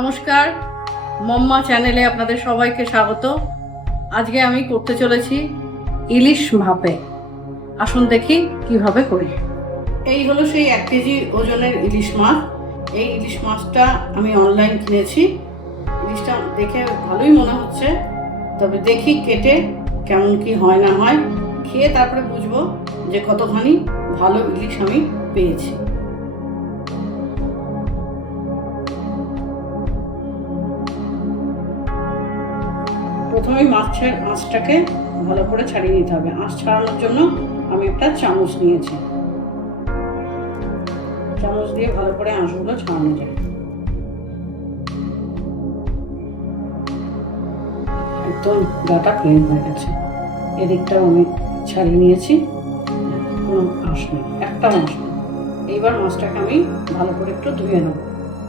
নমস্কার। মম্মা চ্যানেলে আপনাদের সবাইকে স্বাগত। আজকে আমি করতে চলেছি ইলিশ ভাপে। আসুন দেখি কীভাবে করি। এই হলো সেই এক কেজি ওজনের ইলিশ মাছ। এই ইলিশ মাছটা আমি অনলাইন কিনেছি। ইলিশটা দেখে ভালোই মনে হচ্ছে। তবে দেখি কেটে কেমন কি হয় না হয়। খেয়ে তারপরে বুঝব যে কতখানি ভালো ইলিশ আমি পেয়েছি। প্রথমে মাছের আঁশটাকে ভালো করে ছাড়িয়ে নিতে হবে। আঁশ ছাড়ানোর জন্য আমি একটা চামচ নিয়েছি। চামচ দিয়ে ভালো করে আঁশগুলো ছাড়ানো যায়। একদম ডাটা প্লেন হয়ে গেছে। এদিকটাও আমি ছাড়িয়ে নিয়েছি। কোনো আঁশ নেই, একটা আঁশ এইবার মাছটাকে আমি ভালো করে একটু ধুয়ে নেব।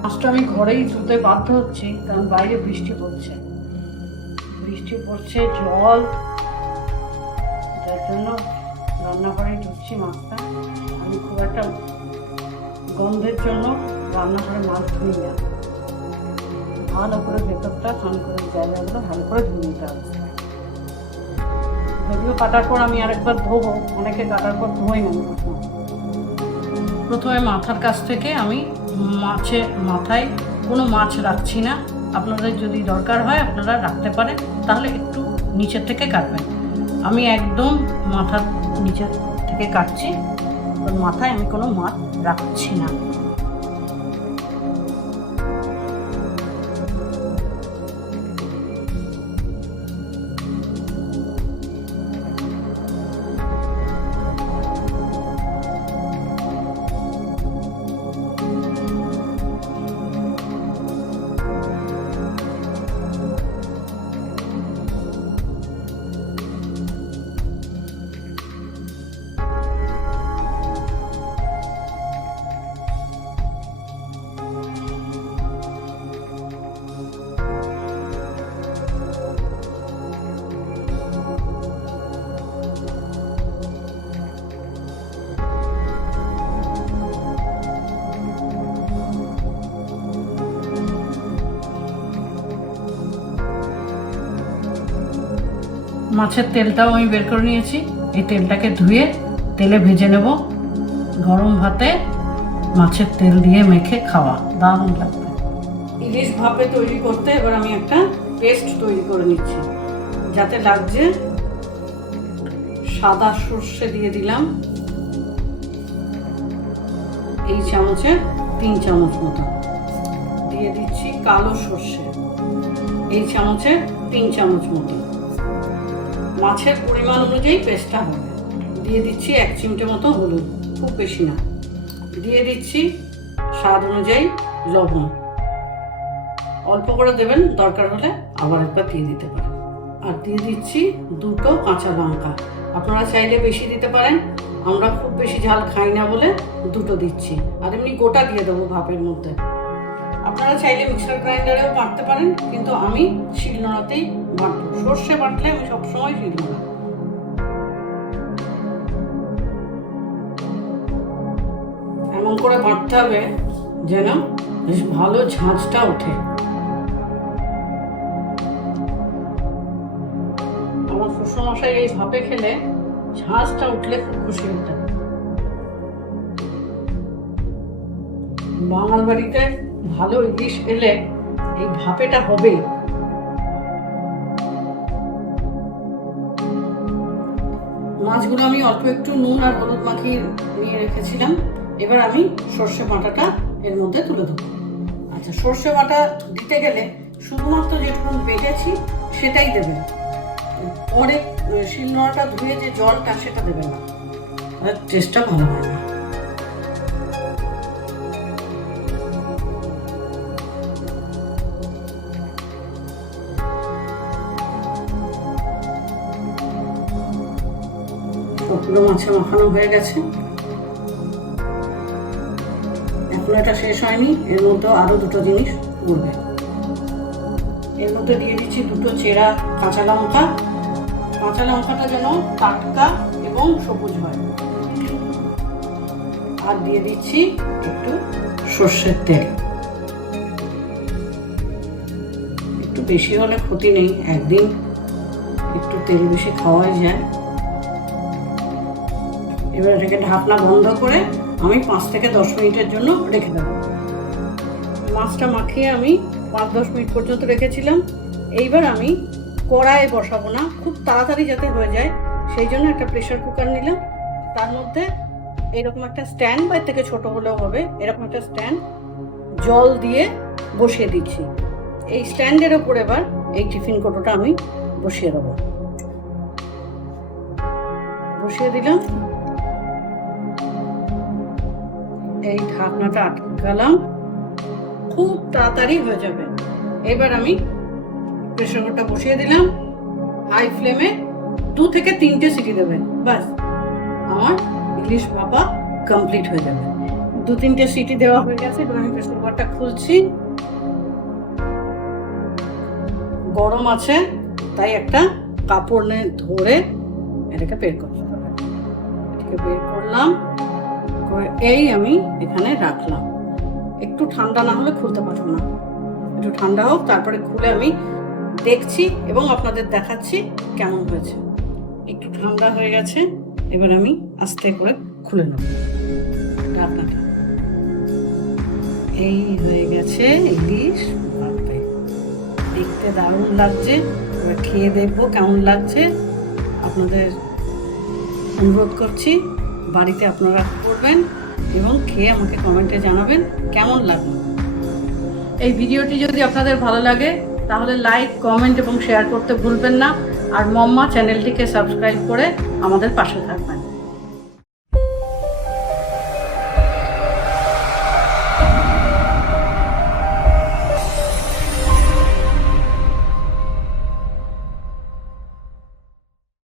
মাছটা আমি ঘরেই ধুতে বাধ্য হচ্ছি, কারণ বাইরে বৃষ্টি পড়ছে। বৃষ্টি পড়ছে, জল। যার জন্য রান্নাঘরে ঢুকছি মাছটা। আমি খুব একটা গন্ধের জন্য রান্নাঘরে মাছ ধুই না। ভালো করে ভেতরটা স্নান করে জায়গাগুলো ভালো করে ধুয়ে নিতে হবে। যদিও কাটার পর আমি আরেকবার ধোবো, অনেকে কাটার পর ধোই না। প্রথমে মাথার কাছ থেকে আমি মাছে, মাথায় কোনো মাছ রাখছি না। আপনাদের যদি দরকার হয়, আপনারা রাখতে পারেন। তাহলে একটু নিচের থেকে কাটবেন। আমি একদম মাথার নিচের থেকে কাটছি। মাথায় আমি কোনো মাছ রাখছি না। মাছের তেলটাও আমি বের করে নিয়েছি। এই তেলটাকে ধুয়ে তেলে ভেজে নেব। গরম ভাতে মাছের তেল দিয়ে মেখে খাওয়া। দারুণ লাগবে। ইলিশ ভাপে তৈরি করতে এবার আমি একটা পেস্ট তৈরি করে নিচ্ছি। যাতে লাগছে সাদা সর্ষে দিয়ে দিলাম। এই চামচের তিন চামচ মতো। দিয়ে দিচ্ছি কালো সর্ষে। এই চামচের তিন চামচ মতো। মাছের পরিমাণ অনুযায়ী পেস্টটা হবে। দিয়ে দিচ্ছি এক চিমটে মতো হলুদ, খুব বেশি না। দিয়ে দিচ্ছি স্বাদ অনুযায়ী লবণ। অল্প করে দেবেন, দরকার হলে আবার একবার দিয়ে দিতে পারেন। আর দিয়ে দিচ্ছি দুটো কাঁচা লঙ্কা। আপনারা চাইলে বেশি দিতে পারেন, আমরা খুব বেশি ঝাল খাই না বলে দুটো দিচ্ছি। আর এমনি গোটা দিয়ে দেবো ভাপের মধ্যে। আপনারা চাইলে মিক্সার গ্রাইন্ডারেও বাটতে পারেন, কিন্তু আমি শিলনোড়াতেই সর্ষে বাটলে আমি সবসময় শিলনোড়া এমন করে বাটতে হবে যেন বেশ ভালো ঝাঁঝটা ওঠে। আমার শ্বশুরমশাই এই ভাপে খেলে ঝাঁঝটা উঠলে খুব খুশি হতেন। বাঙাল বাড়িতে ভালো ইলিশ এলে এই ভাপেটা হবে। মাছগুলো আমি অল্প একটু নুন আর হলুদ মাখিয়ে নিয়ে রেখেছিলাম। এবার আমি সর্ষে বাটাটা এর মধ্যে তুলে দেবো। আচ্ছা সর্ষে বাটা দিতে গেলে শুধুমাত্র যেটুকু বেটেছি সেটাই দেবেন। পরে শিলনোড়াটা ধুয়ে যে জলটা সেটা দেবেন না। টেস্টটা ভালো হয় না। সবগুলো মাছে মাখানো হয়ে গেছে? এখন এটা শেষ হয়নি, এর মধ্যে আরও দুটো জিনিস পড়বে এর মধ্যে দিয়ে দিচ্ছি দুটো চেরা কাঁচা লঙ্কা। কাঁচা লঙ্কাটা যেন টাটকা এবং সবুজ হয়। আর দিয়ে দিচ্ছি একটু সর্ষের তেল। একটু বেশি হলে ক্ষতি নেই, একদিন একটু তেল বেশি খাওয়াই যায়। এবার এটাকে ঢাকনা বন্ধ করে আমি পাঁচ থেকে দশ মিনিটের জন্য রেখে দেবো। মাছটা মাখিয়ে আমি পাঁচ দশ মিনিট পর্যন্ত রেখেছিলাম। এইবার আমি কড়াইয়ে বসাবো না, খুব তাড়াতাড়ি যাতে হয়ে যায়। সেই জন্য একটা প্রেশার কুকার নিলাম। তার মধ্যে এরকম একটা স্ট্যান্ড বা থেকে ছোট হলেও হবে, এরকম একটা স্ট্যান্ড জল দিয়ে বসিয়ে দিচ্ছি। এই স্ট্যান্ডের ওপর এবার এই টিফিন কোটোটা আমি বসিয়ে দেবো। বসিয়ে দিলাম। এই ঢাকনাটা আটকালাম খুব তাড়াতাড়ি হয়ে যাবে। এবার আমি প্রেশার কুকারটা বসিয়ে দিলাম। হাই ফ্লেমে দু থেকে তিনটে সিটি দেবেন বাস আমার ইলিশ ভাপা কমপ্লিট হয়ে যাবে। দু তিনটে সিটি দেওয়া হয়ে গেছে, এবার আমি প্রেশার কুকারটা খুলছি। গরম আছে, তাই একটা কাপড় নিয়ে ধরে এটাকে বের করতে হবে। এটাকে বের করলাম। করে এই আমি এখানে রাখলাম। একটু ঠান্ডা না হলে খুলতে পারব না। একটু ঠান্ডা হোক, তারপরে খুলে আমি দেখছি এবং আপনাদের দেখাচ্ছি কেমন হয়েছে। একটু ঠান্ডা হয়ে গেছে, এবার আমি আস্তে করে খুলে নেব। ঢাকনাটা এই হয়ে গেছে ইলিশ দেখতে দারুণ লাগছে। এবার খেয়ে দেখব কেমন লাগছে। আপনাদের অনুরোধ করছি। বাড়িতে আপনারা করবেন এবং খেয়ে আমাকে কমেন্টে জানাবেন কেমন লাগল। এই ভিডিওটি যদি আপনাদের ভালো লাগে, তাহলে লাইক, কমেন্ট এবং শেয়ার করতে ভুলবেন না। আর মম্মা চ্যানেলটিকে সাবস্ক্রাইব করে আমাদের পাশে থাকবেন।